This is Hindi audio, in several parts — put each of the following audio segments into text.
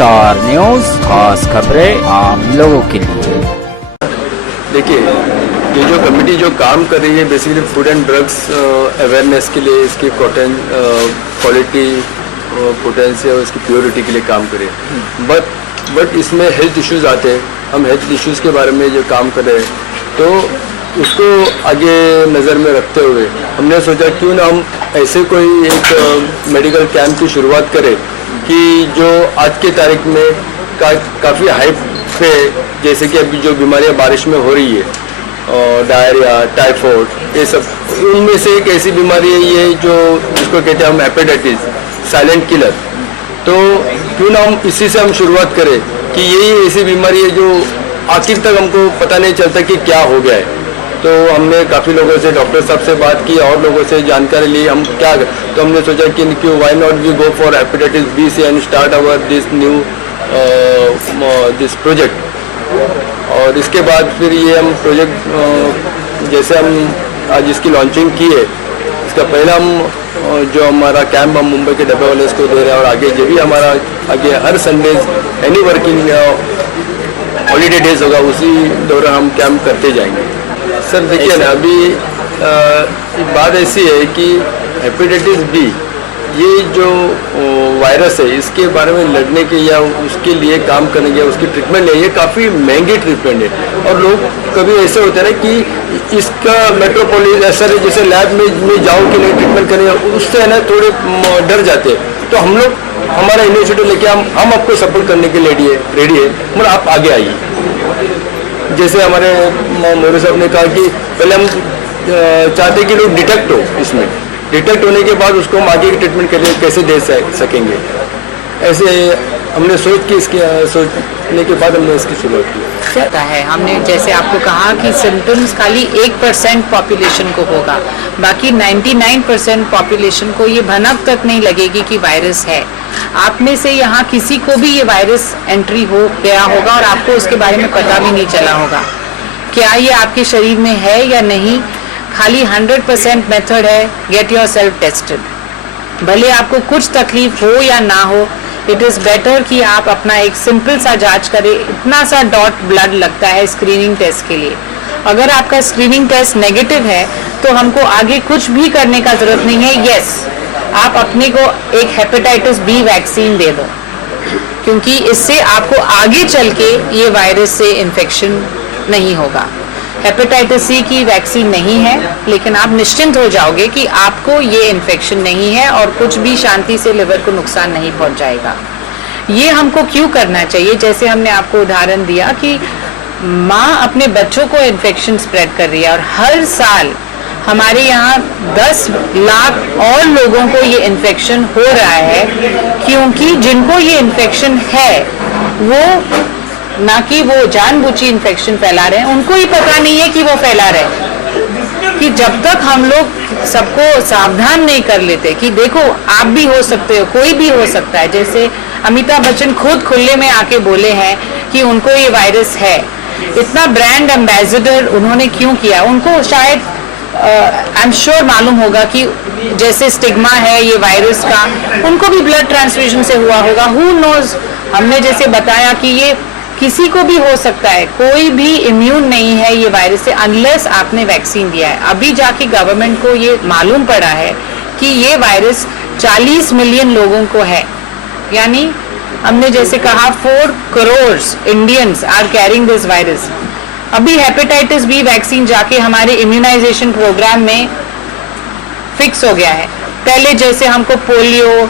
स्टार न्यूज, खास खबरें आम लोगों के लिए। देखिए, ये जो कमेटी जो काम कर रही है basically food and drugs awareness के लिए, इसकी क्वालिटी पोटेंशियल और इसकी प्योरिटी के लिए काम करे। बट इसमें हेल्थ इश्यूज आते हैं। हम हेल्थ इश्यूज़ के बारे में जो काम कर रहे हैं, तो उसको आगे नज़र में रखते हुए हमने सोचा क्यों ना हम ऐसे कोई एक मेडिकल कैंप की शुरुआत करें कि जो आज के तारीख में काफ़ी हाइप पे, जैसे कि अभी जो बीमारियां बारिश में हो रही है, डायरिया, टाइफाइड, ये सब, उनमें से एक ऐसी बीमारी है ये जो जिसको कहते हैं हम हेपेटाइटिस, साइलेंट किलर। तो क्यों ना हम इसी से हम शुरुआत करें कि यही ऐसी बीमारी है जो आखिर तक हमको पता नहीं चलता कि क्या हो गया है। तो हमने काफ़ी लोगों से, डॉक्टर साहब से बात की और लोगों से जानकारी ली हम क्या, तो हमने सोचा कि क्यों why not we go for hepatitis B C and start our this new this project. और इसके बाद फिर ये हम प्रोजेक्ट जैसे हम आज इसकी लॉन्चिंग की है, इसका पहला हम जो हमारा कैंप हम मुंबई के डब्बे वाले को दे रहे हैं, और आगे जो भी हमारा आगे हर Sunday any working holiday days होगा उसी दौरान हम कैंप करते जाएंगे। सर देखिए ना, अभी बात ऐसी है कि हेपेटाइटिस बी ये जो वायरस है, इसके बारे में लड़ने के या उसके लिए काम करने के, उसकी ट्रीटमेंट है, ये काफ़ी महंगी ट्रीटमेंट है। और लोग कभी ऐसे होते हैं ना कि इसका मेट्रोपोलिस ऐसा है जैसे लैब में जाओ कि नहीं ट्रीटमेंट करें, उससे है ना थोड़े डर जाते हैं। तो हम लोग हमारा इनिशिएटिव लेके हम आपको सपोर्ट करने के लिए रेडी है, मतलब आप आगे आइए। जैसे हमारे मोरे साहब ने कहा कि पहले हम चाहते कि लोग डिटेक्ट हो, इसमें डिटेक्ट होने के बाद उसको हम आगे की ट्रीटमेंट कैसे दे सकेंगे। ऐसे हमने सोचने के बाद हमने इसकी शुरुआत की। जाता है हमने जैसे आपको कहा कि सिम्टम्स खाली 1% पॉपुलेशन को होगा, बाकी 99% पॉपुलेशन को ये भनक तक नहीं लगेगी कि वायरस है। आप में से यहाँ किसी को भी ये वायरस एंट्री हो गया होगा और आपको उसके बारे में पता भी नहीं चला होगा। क्या ये आपके शरीर में है या नहीं, खाली 100% मेथड है, गेट योर सेल्फ टेस्टेड। भले आपको कुछ तकलीफ हो या ना हो, इट इज़ बेटर कि आप अपना एक सिंपल सा जांच करें। इतना सा डॉट ब्लड लगता है स्क्रीनिंग टेस्ट के लिए। अगर आपका स्क्रीनिंग टेस्ट नेगेटिव है तो हमको आगे कुछ भी करने का जरूरत नहीं है। यस, आप अपने को एक हेपेटाइटिस बी वैक्सीन दे दो, क्योंकि इससे आपको आगे चल के ये वायरस से इन्फेक्शन नहीं होगा। हेपेटाइटिस सी की वैक्सीन नहीं है, लेकिन आप निश्चिंत हो जाओगे कि आपको ये इन्फेक्शन नहीं है और कुछ भी शांति से लिवर को नुकसान नहीं पहुंचाएगा। ये हमको क्यों करना चाहिए? जैसे हमने आपको उदाहरण दिया कि माँ अपने बच्चों को इन्फेक्शन स्प्रेड कर रही है, और हर साल हमारे यहाँ 10 लाख और लोगों को ये इन्फेक्शन हो रहा है, क्योंकि जिनको ये इन्फेक्शन है वो ना कि वो जानबूझी इन्फेक्शन फैला रहे हैं, उनको ही पता नहीं है कि वो फैला रहे हैं। कि जब तक हम लोग सबको सावधान नहीं कर लेते कि देखो आप भी हो सकते हो, कोई भी हो सकता है। जैसे अमिताभ बच्चन खुद खुले में आके बोले हैं कि उनको ये वायरस है। इतना ब्रांड एम्बेसडर उन्होंने क्यों किया? उनको शायद आई एम श्योर मालूम होगा कि जैसे स्टिग्मा है ये वायरस का, उनको भी ब्लड ट्रांसफ्यूजन से हुआ होगा। Who knows. हमने जैसे बताया कि ये किसी को भी हो सकता है, कोई भी इम्यून नहीं है ये वायरस से अनलेस आपने वैक्सीन दिया है। अभी जाके गवर्नमेंट को ये मालूम पड़ा है कि ये वायरस 40 मिलियन लोगों को है, यानी हमने जैसे कहा 4 crore Indians are carrying this virus. अभी हेपेटाइटिस बी वैक्सीन जाके हमारे इम्यूनाइजेशन प्रोग्राम में फिक्स हो गया है। पहले जैसे हमको पोलियो,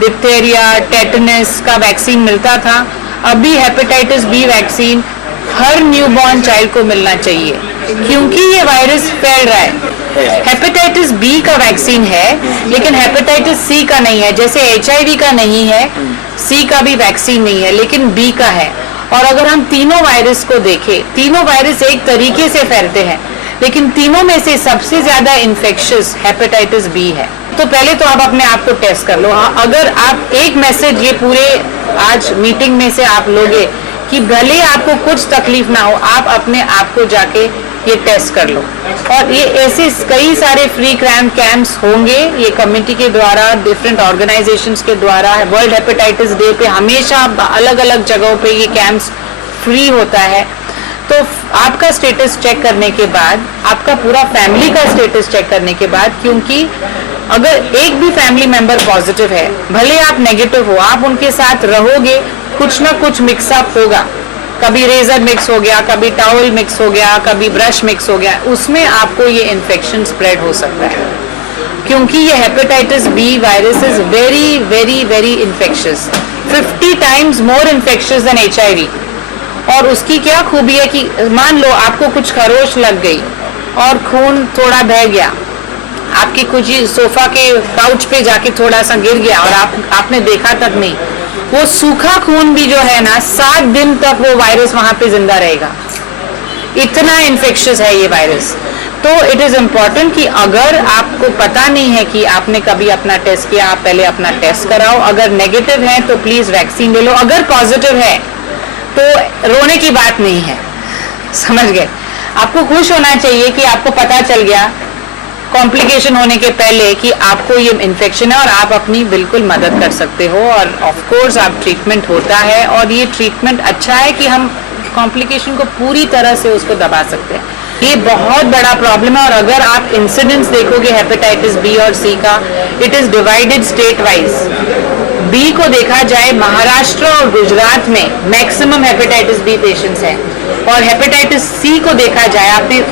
डिप्थेरिया, टेटनस का वैक्सीन मिलता था, अभी हेपेटाइटिस बी वैक्सीन हर न्यूबॉर्न चाइल्ड को मिलना चाहिए, क्योंकि ये वायरस फैल रहा है। हेपेटाइटिस बी का वैक्सीन है, लेकिन हेपेटाइटिस सी का नहीं है। जैसे HIV का नहीं है, सी का भी वैक्सीन नहीं है, लेकिन बी का है। और अगर हम तीनों वायरस को देखें, तीनों वायरस एक तरीके से फैलते हैं, लेकिन तीनों में से सबसे ज्यादा इन्फेक्शियस हेपेटाइटिस बी है। तो पहले तो आप अपने आप को टेस्ट कर लो। अगर आप एक मैसेज ये पूरे आज मीटिंग में से आप लोगे कि भले आपको कुछ तकलीफ ना हो, आप अपने आप को जाके ये टेस्ट कर लो। और ये ऐसे कई सारे फ्री कैंप्स होंगे ये कमेटी के द्वारा, डिफरेंट ऑर्गेनाइजेशंस के द्वारा। वर्ल्ड हेपेटाइटिस डे पे हमेशा अलग अलग जगहों पे ये कैंप्स फ्री होता है। तो आपका स्टेटस चेक करने के बाद, आपका पूरा फैमिली का स्टेटस चेक करने के बाद, क्योंकि अगर एक भी फैमिली मेंबर पॉजिटिव है, भले आप नेगेटिव हो, आप उनके साथ रहोगे, कुछ ना कुछ मिक्सअप होगा। कभी रेजर मिक्स हो गया, कभी टॉवल मिक्स हो गया, कभी ब्रश मिक्स हो गया, उसमें आपको ये इन्फेक्शन स्प्रेड हो सकता है। क्योंकि ये hepatitis B virus is very very very infectious, 50 times more infectious than HIV। और उसकी क्या खूबी है कि मान लो आपको कुछ खरोच लग गई और खून थोड़ा बह गया, आपकी कुछ सोफा के काउच पे जाके थोड़ा सा गिर गया और आपने देखा तक नहीं, वो सूखा खून भी जो है ना 7 दिन तक वो वायरस वहां पे जिंदा रहेगा। इतना इन्फेक्शियस है ये वायरस। तो इट इज इम्पॉर्टेंट कि अगर आपको पता नहीं है कि आपने कभी अपना टेस्ट किया, आप पहले अपना टेस्ट कराओ। अगर नेगेटिव है तो प्लीज वैक्सीन ले लो। अगर पॉजिटिव है तो रोने की बात नहीं है, समझ गए। आपको खुश होना चाहिए कि आपको पता चल गया कॉम्प्लिकेशन होने के पहले कि आपको ये इन्फेक्शन है और आप अपनी बिल्कुल मदद कर सकते हो। और ऑफ कोर्स आप ट्रीटमेंट होता है और ये ट्रीटमेंट अच्छा है कि हम कॉम्प्लिकेशन को पूरी तरह से उसको दबा सकते हैं। ये बहुत बड़ा प्रॉब्लम है। और अगर आप इंसिडेंट्स देखोगे हेपेटाइटिस बी और सी का, it is divided state wise. B को देखा जाए, महाराष्ट्र और गुजरात में मैक्सिमम हेपेटाइटिस बी पेशेंट्स हैं। और हेपेटाइटिस सी को देखा जाए, आपने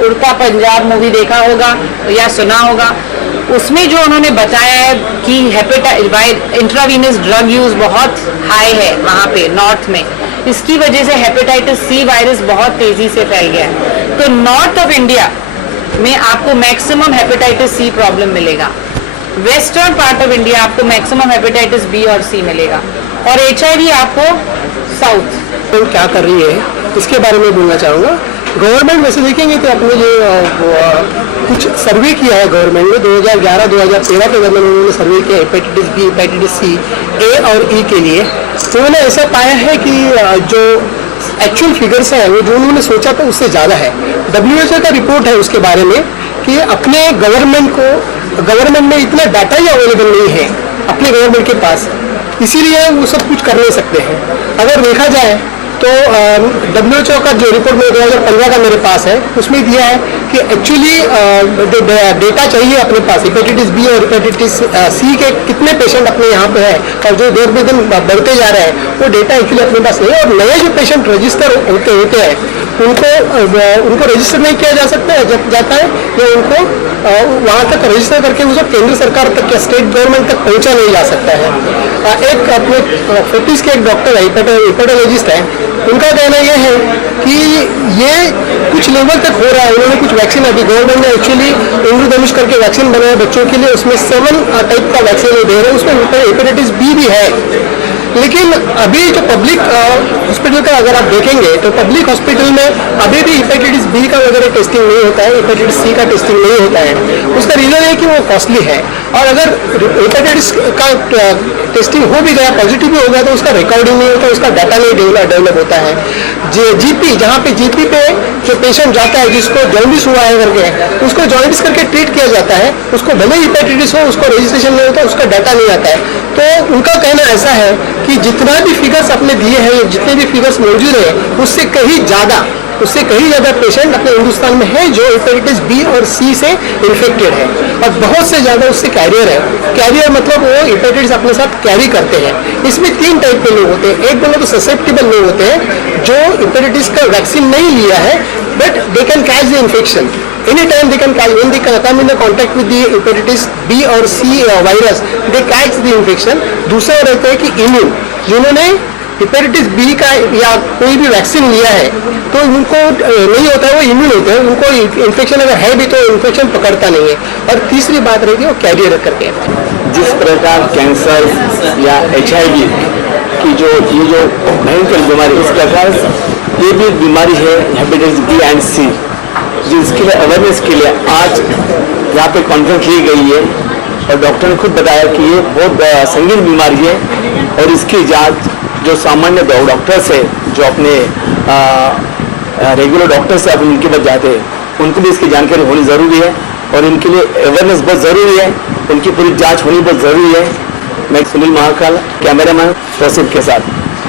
उड़ता पंजाब मूवी देखा होगा या सुना होगा, उसमें जो उन्होंने बताया है कि इंट्रावीनस ड्रग यूज बहुत हाई है वहाँ पे नॉर्थ में, इसकी वजह से हेपेटाइटिस सी वायरस बहुत तेजी से फैल गया है। तो नॉर्थ ऑफ इंडिया में आपको मैक्सिमम हेपेटाइटिस सी प्रॉब्लम मिलेगा, वेस्टर्न पार्ट ऑफ इंडिया आपको मैक्सिमम हेपेटाइटिस बी और सी मिलेगा, और HIV आपको साउथ। तो क्या कर रही है इसके बारे में बोलना चाहूँगा। गवर्नमेंट वैसे देखेंगे तो अपने जो कुछ सर्वे किया है गवर्नमेंट ने 2011-2013 के दरमियान उन्होंने सर्वे किया हेपेटाइटिस बी, हेपेटाइटिस सी, ए और ई के लिए। तो उन्होंने ऐसा पाया है कि जो एक्चुअल फिगर्स हैं वो जो उन्होंने सोचा था उससे ज़्यादा है। WHO का रिपोर्ट है उसके बारे में कि अपने गवर्नमेंट में इतना डाटा ही अवेलेबल नहीं है अपने गवर्नमेंट के पास, इसीलिए वो सब कुछ कर नहीं सकते हैं। अगर देखा जाए तो WHO का जो रिपोर्ट में 2015 का मेरे पास है, उसमें दिया है कि एक्चुअली डेटा चाहिए अपने पास हेपेटाइटिस बी और हेपेटाइटिस सी के कितने पेशेंट अपने यहाँ पे है और जो दिन ब दिन बढ़ते जा रहे हैं, वो डेटा एक्चुअली अपने पास नहीं है। और नए जो पेशेंट रजिस्टर होते हैं उनको रजिस्टर नहीं किया जा सकता है जाता है, या उनको वहाँ तक रजिस्टर करके उसको केंद्र सरकार तक या स्टेट गवर्नमेंट तक पहुँचा नहीं जा सकता है। एक अपने फोर्टिस के एक डॉक्टर है, हेपेटोलॉजिस्ट है, उनका कहना यह है कि ये कुछ लेवल तक हो रहा है। उन्होंने कुछ वैक्सीन अभी गवर्नमेंट ने एक्चुअली इंद्रधनुष करके वैक्सीन बनाया बच्चों के लिए, उसमें 7 टाइप का वैक्सीन दे रहे हैं, उसमें हेपेटाइटिस बी भी है। लेकिन अभी जो पब्लिक हॉस्पिटल का अगर आप देखेंगे तो पब्लिक हॉस्पिटल में अभी भी हेपेटाइटिस बी का वगैरह टेस्टिंग नहीं होता है, हेपेटाइटिस सी का टेस्टिंग नहीं होता है। उसका रीज़न है कि वो कॉस्टली है, और अगर हेपेटाइटिस का टेस्टिंग हो भी गया, पॉजिटिव भी हो गया, तो उसका रिकॉर्डिंग नहीं होता, उसका डाटा नहीं डेवलप होता है। GP जहाँ पे GP पे जो पेशेंट जाता है जिसको जॉन्डिस हुआ है करके, उसको जॉन्डिस करके ट्रीट किया जाता है, उसको भले ही हेपेटाइटिस हो, उसको रजिस्ट्रेशन नहीं होता, उसका डाटा नहीं आता है। तो उनका कहना ऐसा है कि जितना भी फिगर्स आपने दिए हैं, जितने भी फिगर्स मौजूद है, उससे कहीं ज़्यादा पेशेंट अपने हिंदुस्तान में है जो हेपेटाइटिस बी और सी से इन्फेक्टेड है, और बहुत से ज़्यादा उससे कैरियर है। कैरियर मतलब वो हेपेटाइटिस अपने साथ कैरी करते हैं। इसमें 3 टाइप के लोग होते हैं। एक बोलो तो ससेप्टेबल लोग होते हैं जो हेपेटाइटिस का वैक्सीन नहीं लिया है, but they can catch the infection any time, they can catch when they come in the contact with the hepatitis B और C virus, they catch the infection. दूसरा रहता है कि इम्यून, जिन्होंने हेपेटाइटिस बी का या कोई भी वैक्सीन लिया है तो उनको नहीं होता है, वो इम्यून होते हैं, उनको इन्फेक्शन अगर है भी तो इन्फेक्शन पकड़ता नहीं है। और तीसरी बात रहती है वो कैरियर करके। जिस प्रकार कैंसर या HIV की जो भयंकर बीमारी, इस प्रकार ये भी बीमारी है हेपेटाइटिस बी एंड सी, जिसके लिए अवेयरनेस के लिए आज यहाँ पे कॉन्फ्रेंस ली गई है। और डॉक्टर ने खुद बताया कि ये बहुत संगीन बीमारी है, और इसकी जांच जो सामान्य डॉक्टर्स है जो अपने रेगुलर डॉक्टर से आप उनके पास जाते हैं, उनको भी इसकी जानकारी होनी ज़रूरी है और इनके लिए अवेयरनेस बहुत ज़रूरी है, उनकी पूरी जांच होनी बहुत ज़रूरी है। मैं सुनील महाकाल, कैमरामैन तौसीफ के साथ,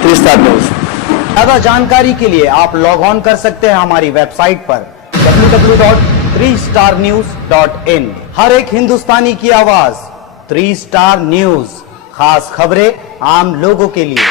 3 स्टार न्यूज़। ज्यादा जानकारी के लिए आप लॉग ऑन कर सकते हैं हमारी वेबसाइट पर www.3starnews.in। हर एक हिंदुस्तानी की आवाज 3 स्टार न्यूज, खास खबरें आम लोगों के लिए।